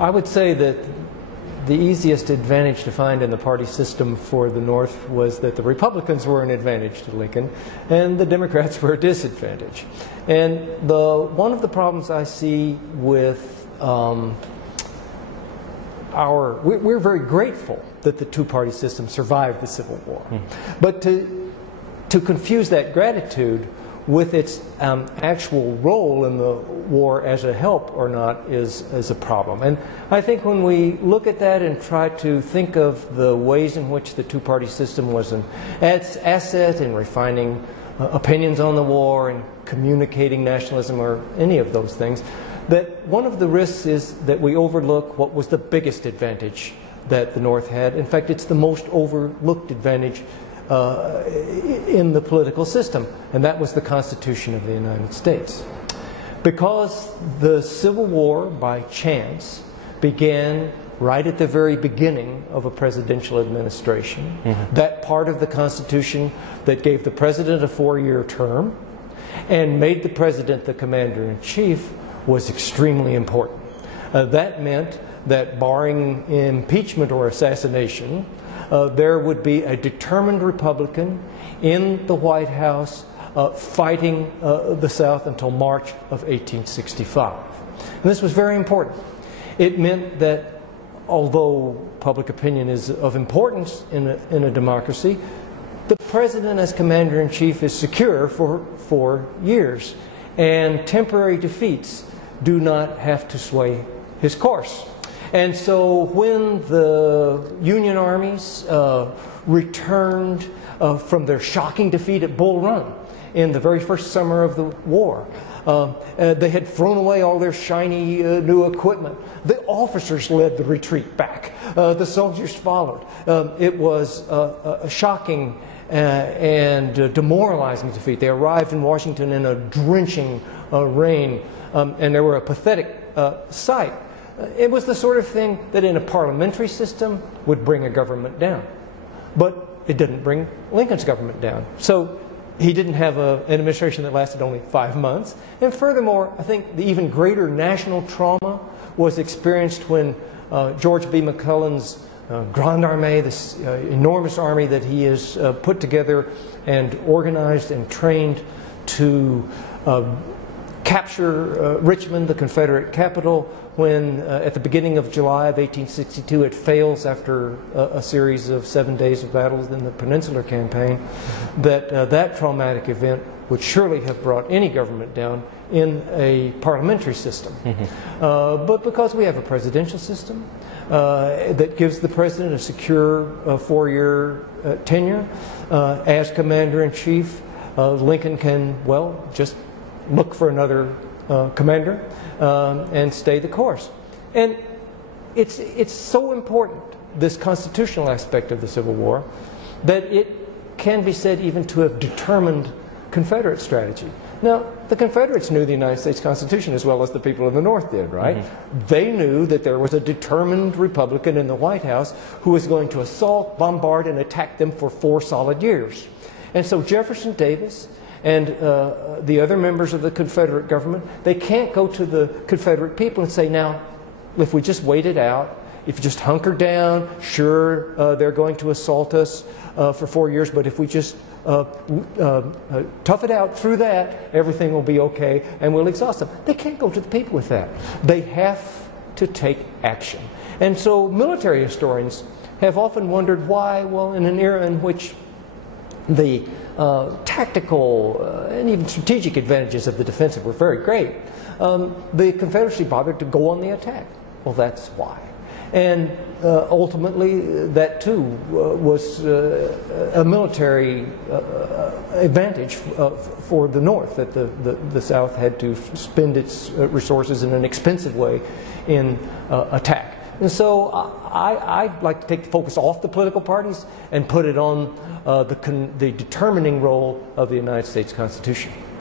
I would say that the easiest advantage to find in the party system for the North was that the Republicans were an advantage to Lincoln and the Democrats were a disadvantage. And one of the problems I see with we're very grateful that the two-party system survived the Civil War. But to confuse that gratitude with its actual role in the war as a help or not is a problem. And I think when we look at that and try to think of the ways in which the two-party system was an asset in refining opinions on the war and communicating nationalism or any of those things, that one of the risks is that we overlook what was the biggest advantage that the North had. In fact, it's the most overlooked advantage in the political system, and that was the Constitution of the United States. Because the Civil War, by chance, began right at the very beginning of a presidential administration. That part of the Constitution that gave the president a 4-year term and made the president the commander-in-chief was extremely important. That meant that barring impeachment or assassination, there would be a determined Republican in the White House fighting the South until March of 1865. And this was very important. It meant that although public opinion is of importance in a democracy, the president as commander-in-chief is secure for 4 years, and temporary defeats do not have to sway his course. And so when the Union armies returned from their shocking defeat at Bull Run in the very first summer of the war, they had thrown away all their shiny new equipment. The officers led the retreat back. The soldiers followed. It was a shocking and demoralizing defeat. They arrived in Washington in a drenching rain, and they were a pathetic sight. It was the sort of thing that in a parliamentary system would bring a government down. But it didn't bring Lincoln's government down. So he didn't have an administration that lasted only 5 months. And furthermore, I think the even greater national trauma was experienced when George B. McClellan's Grande Armée, this enormous army that he has put together and organized and trained to capture Richmond, the Confederate capital, when at the beginning of July of 1862 it fails after a series of 7 days of battles in the Peninsular Campaign, that traumatic event would surely have brought any government down in a parliamentary system. But because we have a presidential system that gives the president a secure 4-year tenure as commander-in-chief, Lincoln can, well, just look for another commander and stay the course. And it's so important, this constitutional aspect of the Civil War, that it can be said even to have determined Confederate strategy. Now, the Confederates knew the United States Constitution as well as the people of the North did, right? They knew that there was a determined Republican in the White House who was going to assault, bombard, and attack them for 4 solid years. And so Jefferson Davis and the other members of the Confederate government, they can't go to the Confederate people and say, now, if we just wait it out, if you just hunker down, sure, they're going to assault us for 4 years, but if we just tough it out through that, everything will be okay, and we'll exhaust them. They can't go to the people with that. They have to take action. And so military historians have often wondered why, well, in an era in which the tactical and even strategic advantages of the defensive were very great, the Confederacy bothered to go on the attack. Well, that's why. And ultimately, that too was a military advantage for the North, that the South had to spend its resources in an expensive way in attack. And so I'd like to take the focus off the political parties and put it on the determining role of the United States Constitution.